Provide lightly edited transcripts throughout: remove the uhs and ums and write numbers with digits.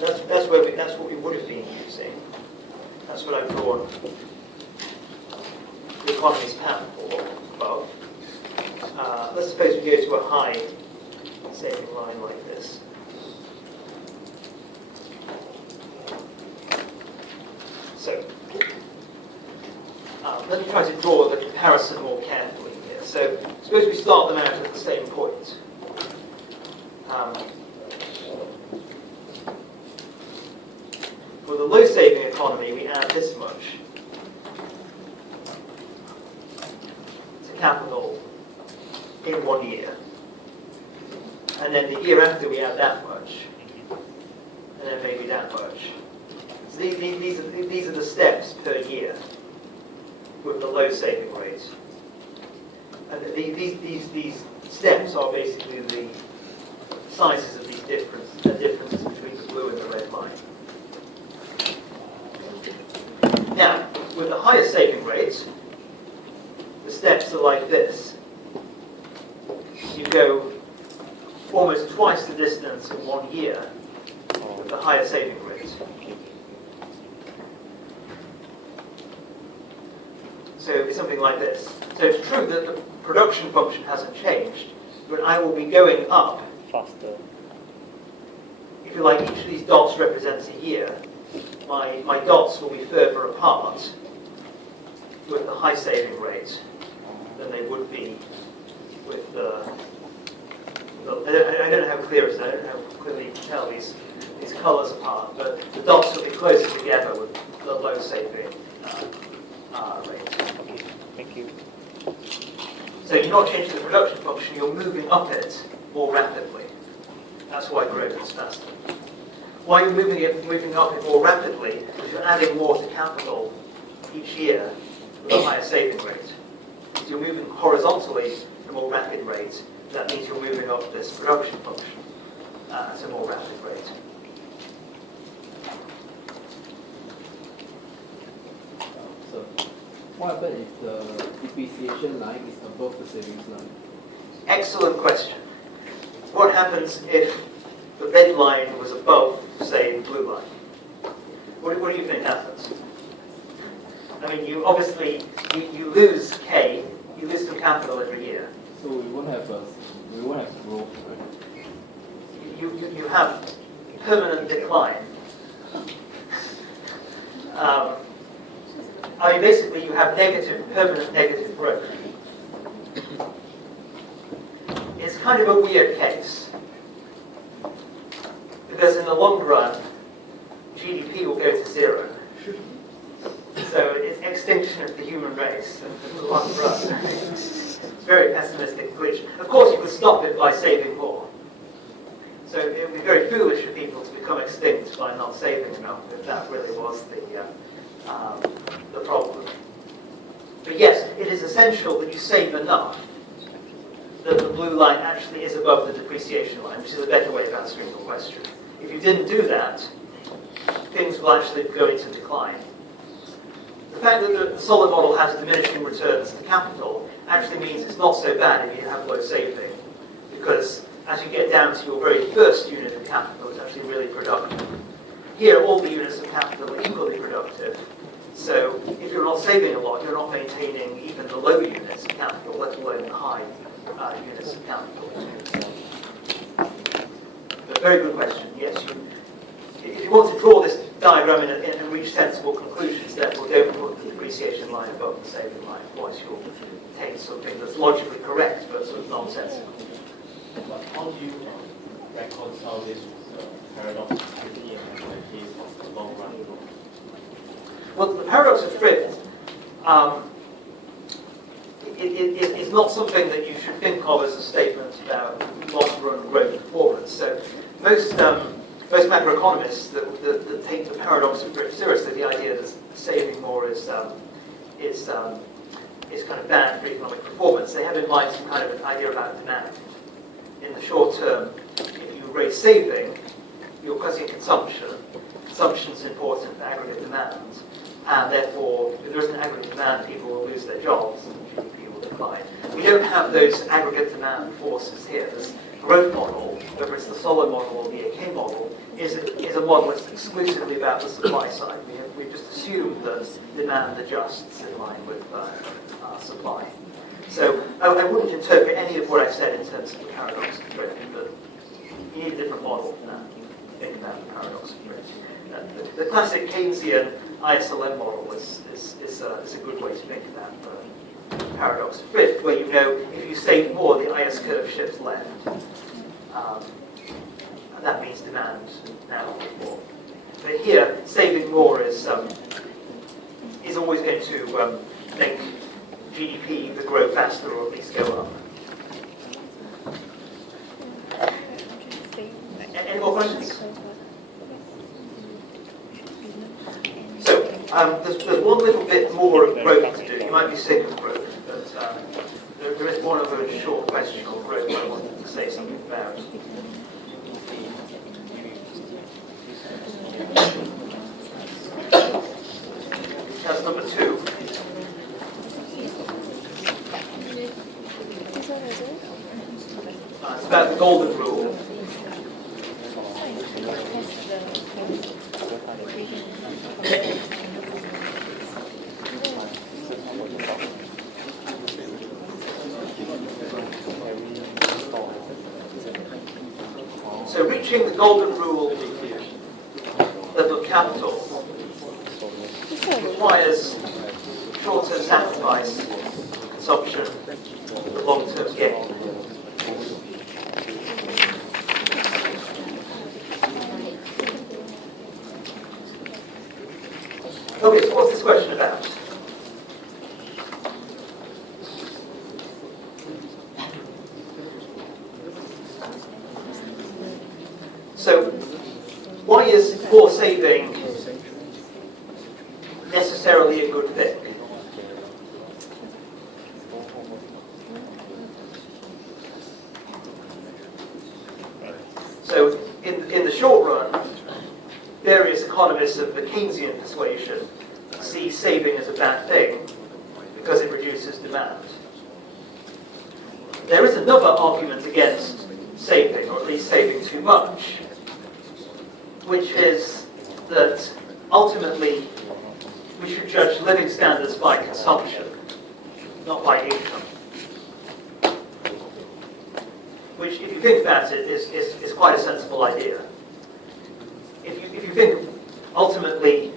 That's what we would have been using. That's what I've drawn the economy's path for above. Let's suppose we go to a high saving line like this. So let me try to draw the comparison more carefully here. So suppose we start them out at the same point. For the low saving economy, we add this much to capital in 1 year. And then the year after, we add that much. And then maybe that much. So these are the steps per year with the low saving rate. And these steps are basically the sizes of these differences between the blue and the red line. Now, with the higher saving rates, the steps are like this. You go almost twice the distance in 1 year with the higher saving rate. So it's something like this. So it's true that the production function hasn't changed, but I will be going up faster. If you like, each of these dots represents a year. My dots will be further apart with the high saving rate than they would be with the I don't know how clear it is. I don't know how clearly you can tell these colours apart, but the dots will be closer together with the low saving rate. Okay, thank you. So you're not changing the production function, you're moving up it more rapidly. That's why growth is faster. Why you're moving up it more rapidly is you're adding more to capital each year with a higher saving rate. So you're moving horizontally at a more rapid rate. That means you're moving up this production function at a more rapid rate. So, what happens if the depreciation line is above the savings line? Excellent question. What happens if the red line was above, say, the blue line? What do you think happens? I mean, you obviously you lose K, you lose some capital every year. So we won't have growth, right? You have permanent decline. I mean, basically, you have permanent negative growth. It's kind of a weird case. Because in the long run, GDP will go to zero. So it's extinction of the human race in the long run. It's a very pessimistic conclusion. Of course, you could stop it by saving more. So it would be very foolish for people to become extinct by not saving enough, if that really was the problem. But yes, it is essential that you save enough that the blue line actually is above the depreciation line, which is a better way of answering the question. If you didn't do that, things will actually go into decline. The fact that the solid model has diminishing returns to capital actually means it's not so bad if you have low saving, because as you get down to your very first unit of capital, it's actually really productive. Here, all the units of capital are equally productive, so if you're not saving a lot, you're not maintaining even the low units of capital, let alone the high units of capital. But very good question. Yes, if you want to draw this diagram and reach sensible conclusions, therefore don't put the depreciation line above the saving line, otherwise you'll take something that's logically correct but sort of nonsensical. But how do you reconcile this with paradox of Frith in the case of the long run growth? Well, the paradox of Frith is not something that you should think of as a statement about long-run growth performance. So most macroeconomists that take the paradox of Frith seriously, the idea that saving more is kind of bad for economic performance, they have in mind some kind of an idea about demand. In the short term, if you raise saving, you're cutting consumption. Consumption is important for aggregate demand, and therefore, if there isn't aggregate demand, people will lose their jobs and GDP will decline. We don't have those aggregate demand forces here. This growth model, whether it's the solid model or the AK model, is a model exclusively about the supply side. We've just assumed that demand adjusts in line with supply. So I wouldn't interpret any of what I've said in terms of the paradox of drift, but you need a different model than that to think about the paradox of drift. The classic Keynesian ISLM model is a good way to think about the paradox of drift, where you know if you save more, the IS curve shifts left. And that means demand now more. But here, saving more is always going to make GDP either grow faster or at least go up. Any more questions? So, there's one little bit more of growth to do. You might be sick of growth, but there is one other short question on growth I wanted to say something about. That's number 2. It's about the golden rule. So reaching the golden rule of capital requires short-term sacrifice, consumption, and long-term gain. Okay, so what's this question about? So, why is more saving necessarily a good thing? So, in the short run, various economists of the Keynesian persuasion see saving as a bad thing because it reduces demand. There is another argument against saving, or at least saving too much, which is that ultimately we should judge living standards by consumption, not by income. Which, if you think about it, is quite a sensible idea. If you think ultimately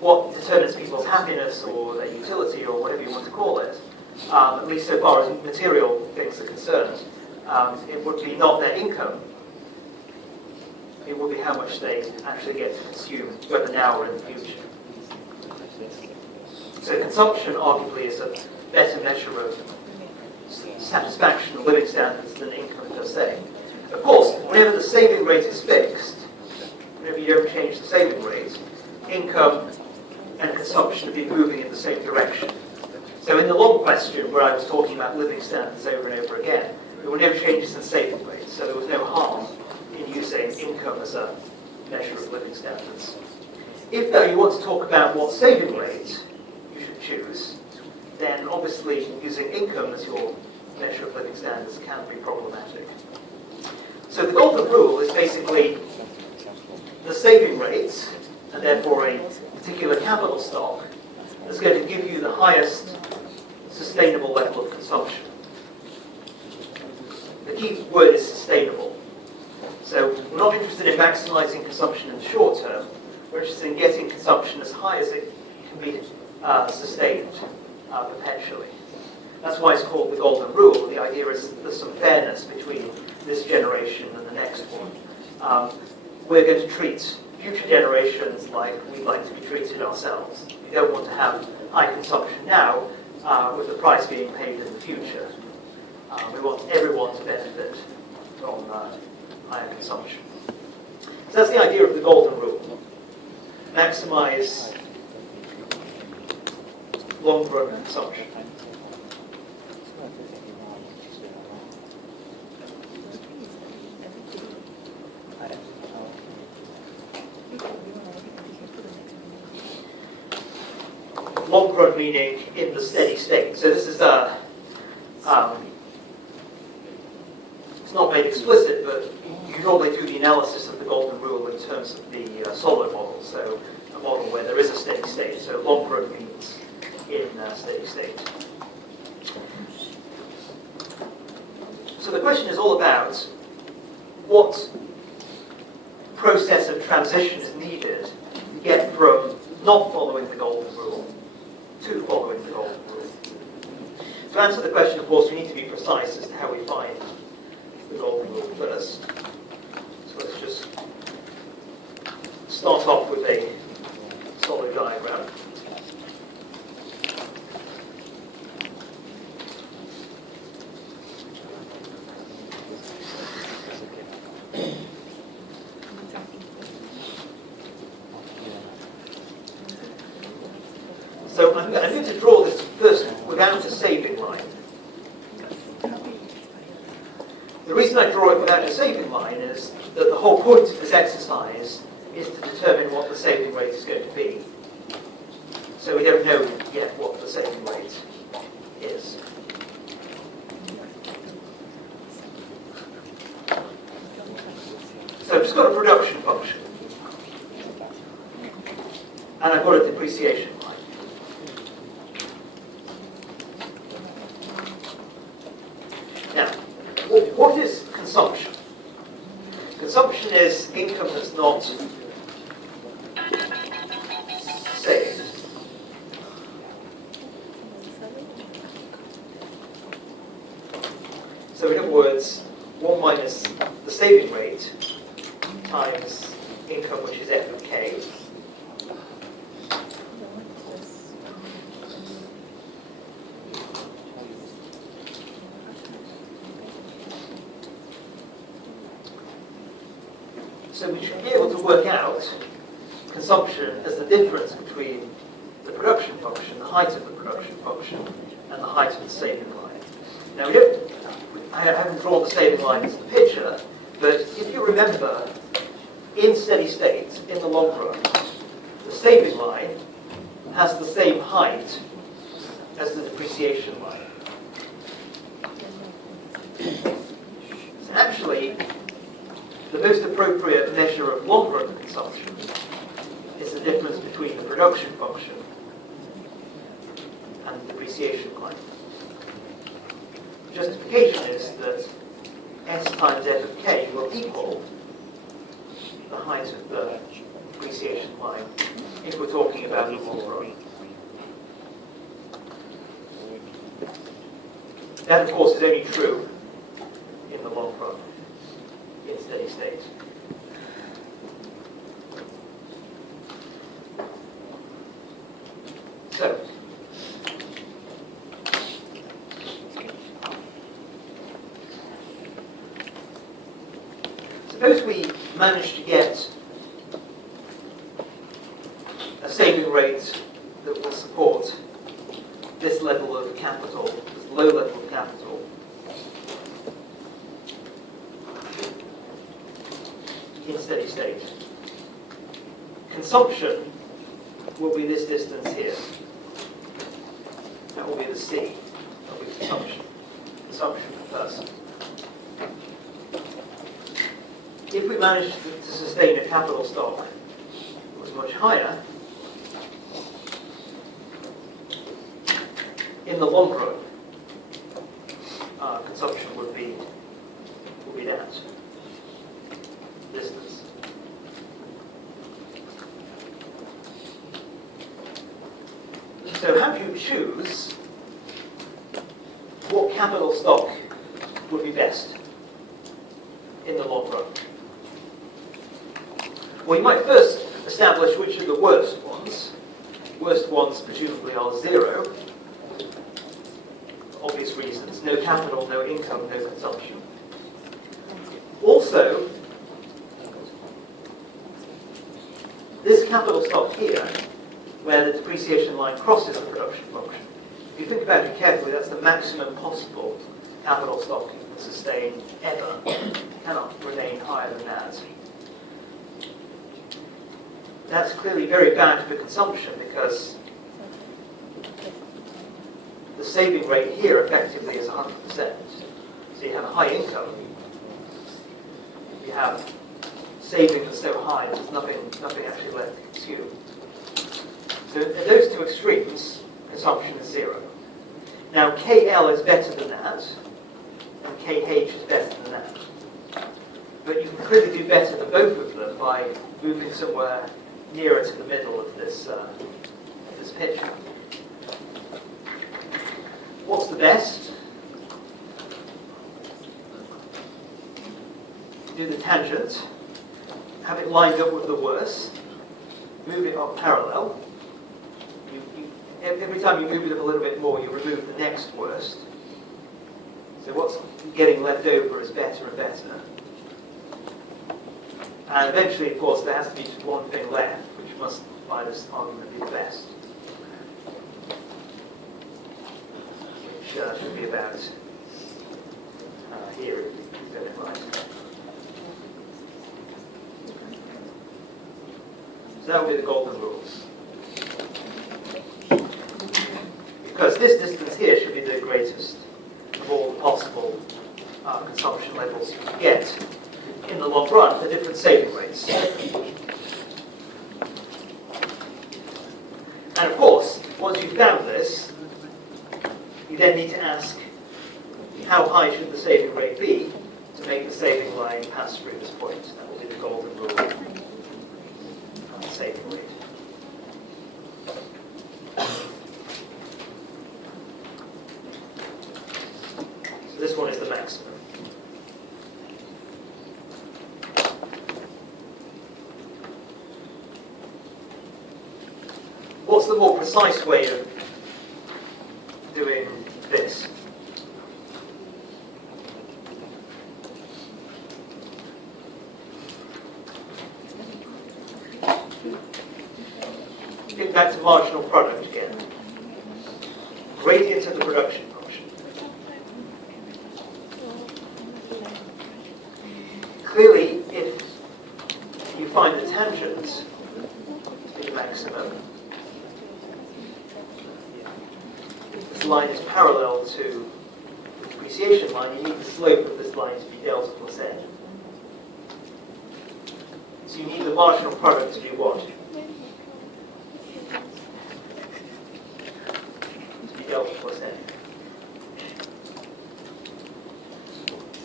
what determines people's happiness or their utility or whatever you want to call it, at least so far as material things are concerned, it would be not their income, it would be how much they actually get to consume, whether now or in the future. So consumption arguably is a better measure of satisfaction of living standards than income per se. Of course, whenever the saving rate is fixed, whenever you don't change the saving rate, income and consumption will be moving in the same direction. So in the long question, where I was talking about living standards over and over again, there were no changes in saving rates, so there was no harm in using income as a measure of living standards. If, though, you want to talk about what saving rate you should choose, then obviously using income as your measure of living standards can be problematic. So the golden rule is basically the saving rate, and therefore a particular capital stock, that's going to give you the highest sustainable level of consumption. The key word is sustainable. So we're not interested in maximizing consumption in the short term, we're interested in getting consumption as high as it can be sustained perpetually. That's why it's called the golden rule. The idea is there's some fairness between this generation and the next one. We're going to treat future generations like we'd like to be treated ourselves. We don't want to have high consumption now with the price being paid in the future. We want everyone to benefit from higher consumption. So that's the idea of the golden rule. Maximize long-run consumption. Long run meaning in the steady state. So this is it's not made explicit, but you normally do the analysis of the golden rule in terms of the solid model, so a model where there is a steady state, so long run means in steady state. So the question is all about what process of transition is needed to get from not following the golden rule to following the golden rule. To answer the question, of course, we need to be precise as to how we find the golden rule first. So let's just start off with a solid diagram. So I'm going to draw this first without a saving line. The reason I draw it without a saving line is that the whole point of this exercise is to determine what the saving rate is going to be. So we don't know yet what the saving rate is. So I've just got a production function. And I've got a depreciation line. Now, what is consumption? Consumption is income that's not saved. So in other words, 1 minus the saving rate times income, which is f of k. So we should be able to work out consumption as the difference between the production function, the height of the production function, and the height of the saving line. Now I haven't drawn the saving line as the picture, but if you remember, in steady state, in the long run, the saving line has the same height as the depreciation line. So actually, the most appropriate measure of long-run consumption is the difference between the production function and the depreciation line. The justification is that S times f of k will equal the height of the depreciation line if we're talking about the long run. That, of course, is only true in the long run, in steady state. So, suppose we manage to get a saving rate that will support this level of capital, this low level of capital, in steady state. Consumption will be this distance here. That will be the C. That will be consumption. Consumption per person. If we manage to sustain a capital stock that was much higher, in the long run, consumption would be that distance. So how do you choose what capital stock would be best in the long run? Well, you might first establish which are the worst ones. Worst ones presumably are 0. For obvious reasons. No capital, no income, no consumption. Also, this capital stock here, where the depreciation line crosses the production function, if you think about it carefully, that's the maximum possible capital stock you can sustain ever. It cannot remain higher than that. That's clearly very bad for consumption because the saving rate here effectively is 100%. So you have a high income, you have savings are so high, there's nothing actually left to consume. So at those two extremes, consumption is zero. Now KL is better than that, and KH is better than that. But you can clearly do better than both of them by moving somewhere nearer to the middle of this picture. What's the best? Do the tangent, have it lined up with the worst, move it up parallel. Every time you move it up a little bit more, you remove the next worst. So what's getting left over is better and better. And eventually, of course, there has to be just one thing left, which must, by this argument, be the best. Which should be about here, if you get it right. So that would be the golden rules. Because this distance here should be the greatest of all possible consumption levels you can get in the long run for different saving rates. And of course, once you've found this, you then need to ask how high should the saving rate be to make the saving line pass through this point. That will be the golden rule of the saving rate. So this one is the maximum. What's the more precise way of doing this? Get back to marginal product again. Gradient of the production function. Clearly, if you find the tangent to be the maximum, this line is parallel to the depreciation line, you need the slope of this line to be delta plus n. So you need the marginal product to do what? To be delta plus n.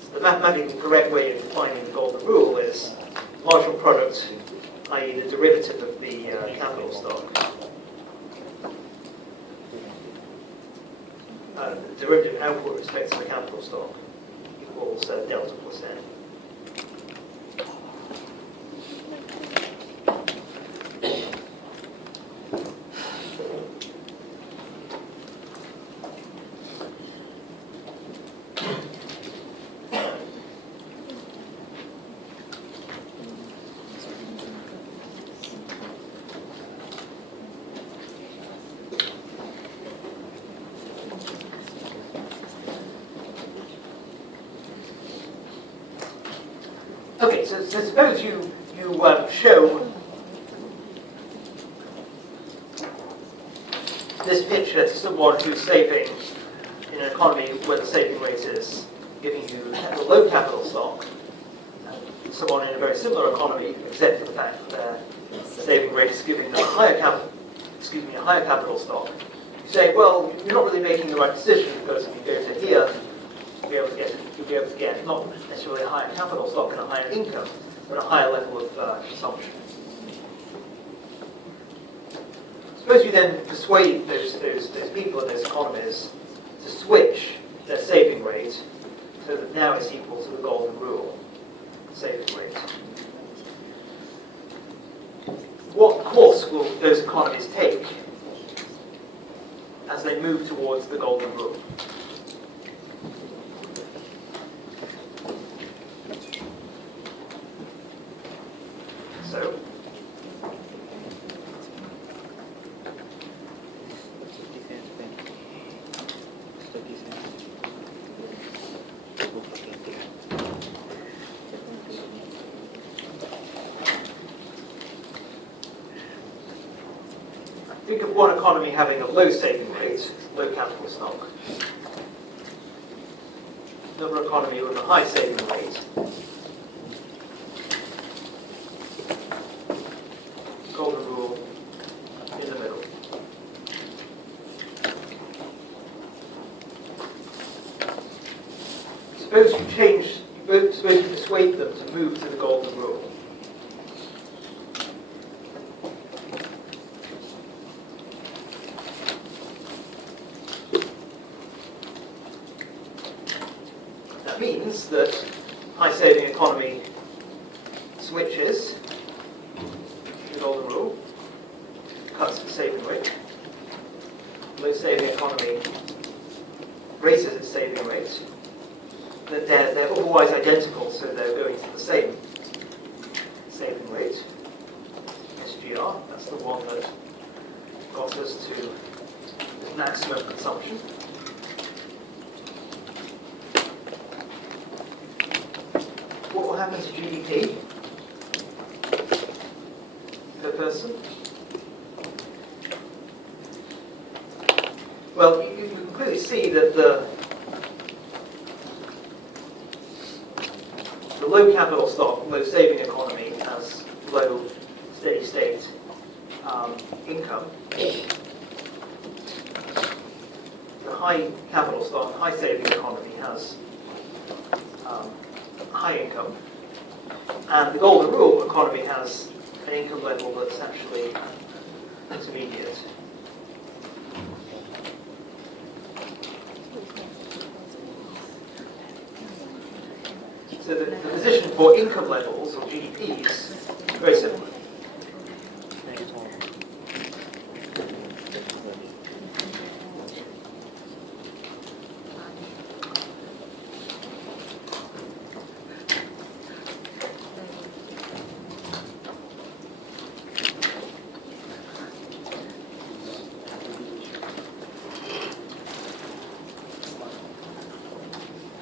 So the mathematically correct way of defining the golden rule is marginal product, i.e. the derivative of the capital stock. The derivative output with respect to the capital stock equals delta plus n. Okay, so suppose you show this picture to someone who's saving in an economy where the saving rate is giving you a low capital stock, someone in a very similar economy, except for the fact that their saving rate is giving them a higher capital stock. You say, well, you're not really making the right decision because if you go to here, you'll be able to get not necessarily a higher capital stock and a higher income, but a higher level of consumption. Suppose you then persuade those people in those economies to switch their saving rate so that now it's equal to the golden rule saving rate. What course will those economies take as they move towards the golden rule? So, think of one economy having a low saving rate, low capital stock. Another economy with a high saving rate. suppose you persuade them to move to the golden rule. That means that high saving economy switches to the golden rule, cuts the saving rate. Low saving economy raises its saving rate. They're otherwise identical, so they're going to the same saving rate. SGR, that's the one that got us to maximum consumption. What will happen to GDP per person? Well, you can clearly see that the low capital stock, low saving economy has low steady state income. The high capital stock, high saving economy has high income. And the golden rule economy has an income level that's actually intermediate. So the position for income levels, or GDPs, is very similar.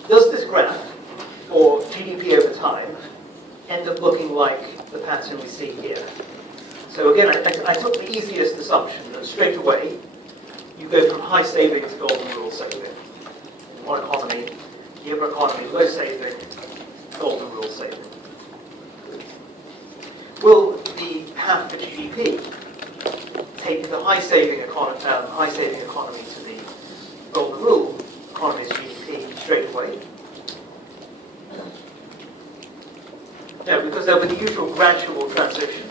Does this graph for GDP over time end up looking like the pattern we see here? So again, I took the easiest assumption that straight away you go from high saving to golden rule saving. One economy, the other economy, low saving, golden rule saving. Will the path for GDP take the high saving economy to the golden rule economy's GDP straight away? No, because there'll be the usual gradual transition.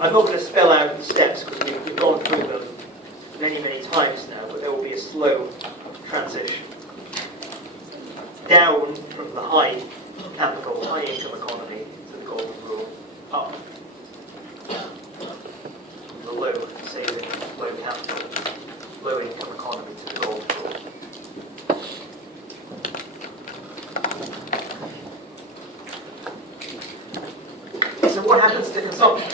I'm not going to spell out the steps because we've gone through them many, many times now, but there will be a slow transition. Down from the high capital, high income economy to the golden rule, up from the low saving, low capital, low income economy to the golden rule. So what happens to consumption?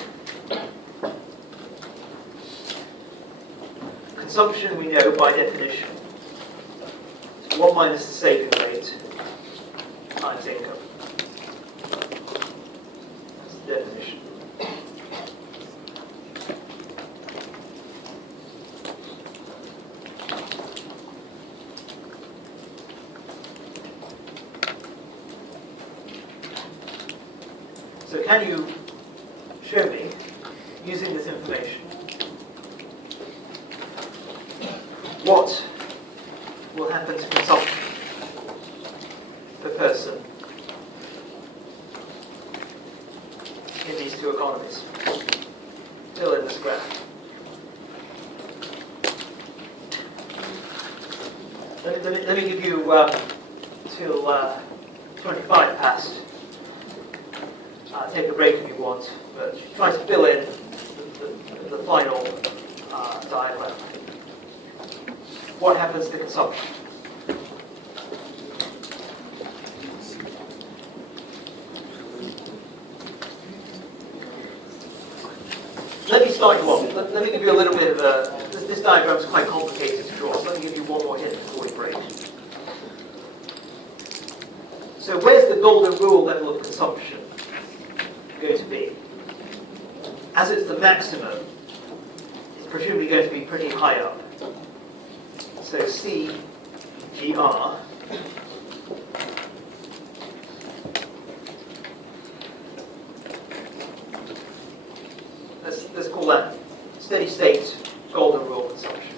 Consumption, we know by definition, is 1 minus the saving rate times income. That's the definition. So can you show me, using this information, what will happen to consumption per person in these two economies? Fill in this graph. Let me give you till 25 past. Take a break if you want, but try to fill in the final diagram. What happens to consumption? Let me start you off. Let me give you a little bit of a... This diagram is quite complicated to draw, so let me give you one more hint before we break. So where's the golden rule level of consumption going to be? As it's the maximum, it's presumably going to be pretty high up. So CGR let's call that steady state golden rule consumption.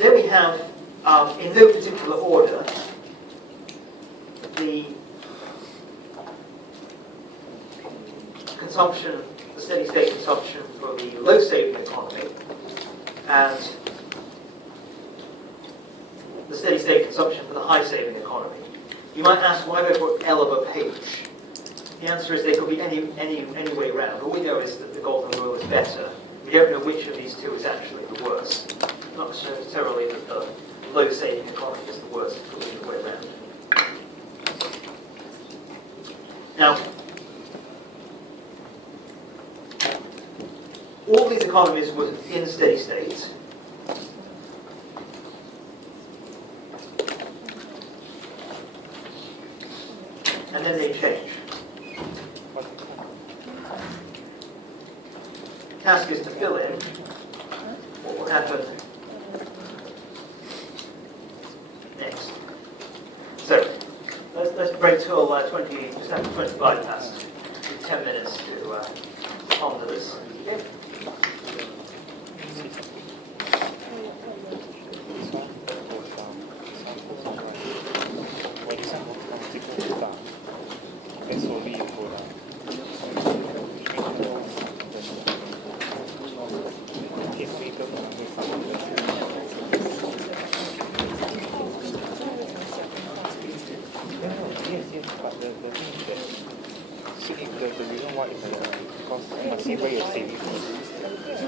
Then we have, in no particular order, the consumption, the steady state consumption for the low saving economy, and the steady state consumption for the high saving economy. You might ask, why do I put L over H? The answer is they could be any way round. All we know is that the golden rule is better. We don't know which of these two is actually the worst. Not necessarily that the low saving economy is the worst, it could be the way around. Now, all these economies were in steady state. And then they change. Task is to fill in what will happen next. So let's break till 20, just after 25 past. 10 minutes to ponder this. Okay. The reason why is because you must see where you're saving first. This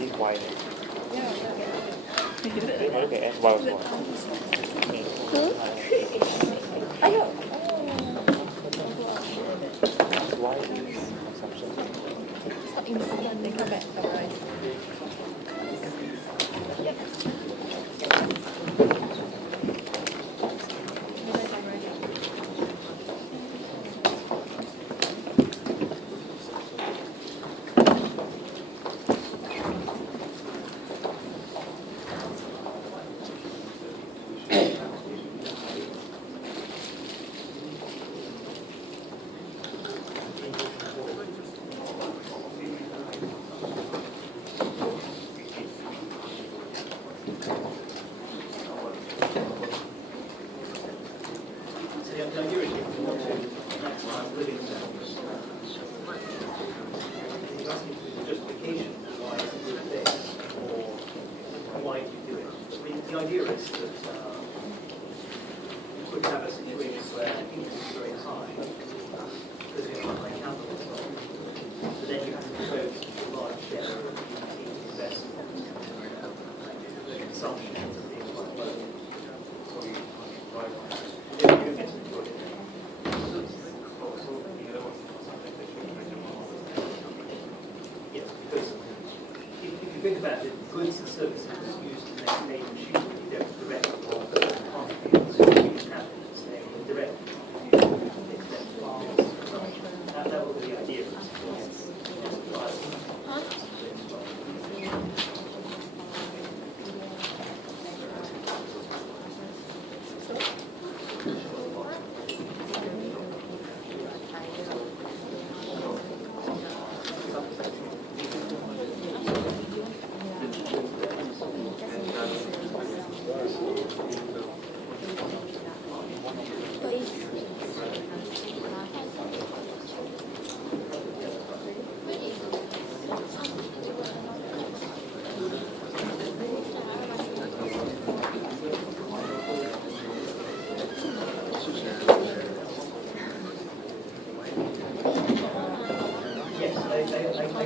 is why. Then look at S Y also. Why is consumption? Instant, they come back, alright. The idea is that you could have a situation where income is very high because you have high capital, but then you have to devote a large share of the investment, the consumption being quite low. So you don't get to enjoy it. Yes, because if you think about it, goods and services used to maintain machinery don't directly contribute to human happiness, they indirectly contribute to the extent of markets. That was the idea.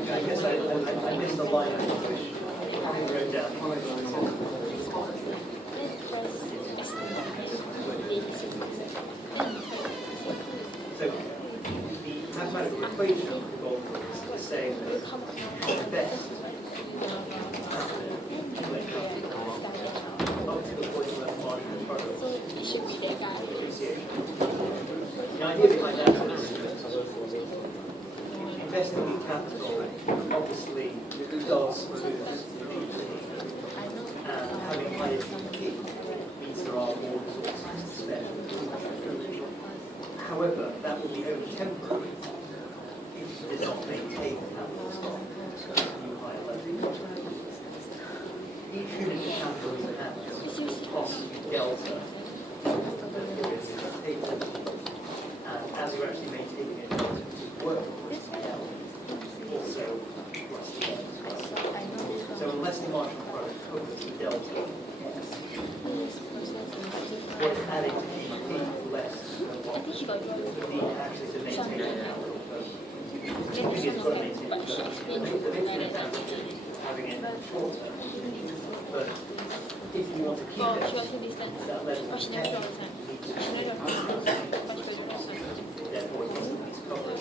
I guess I missed the line which I wrote down. So the mathematical equation of the golden rule is saying that the best up to the point where the marginal product appreciation. The idea behind that is investing in capital obviously does produce and having higher GDP means there are more resources to spend. However, that will be only temporary if did not maintain the capital stock to new higher level. Each unit of capital is a cost delta that is taken, and as you're actually maintaining it, work also so unless the marginal product covers the delta, what is adding to GDP less than what you need actually to maintain the capital. I think it's got to maintain the big advantage of having it shorter, but if you want to keep it at that level of 10, therefore it needs to cover it.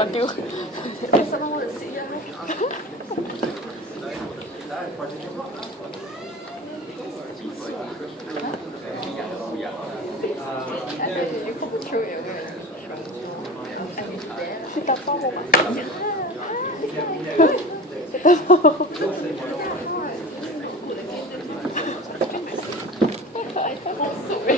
until someone want to sit here. You can throw it away. She got bubble. I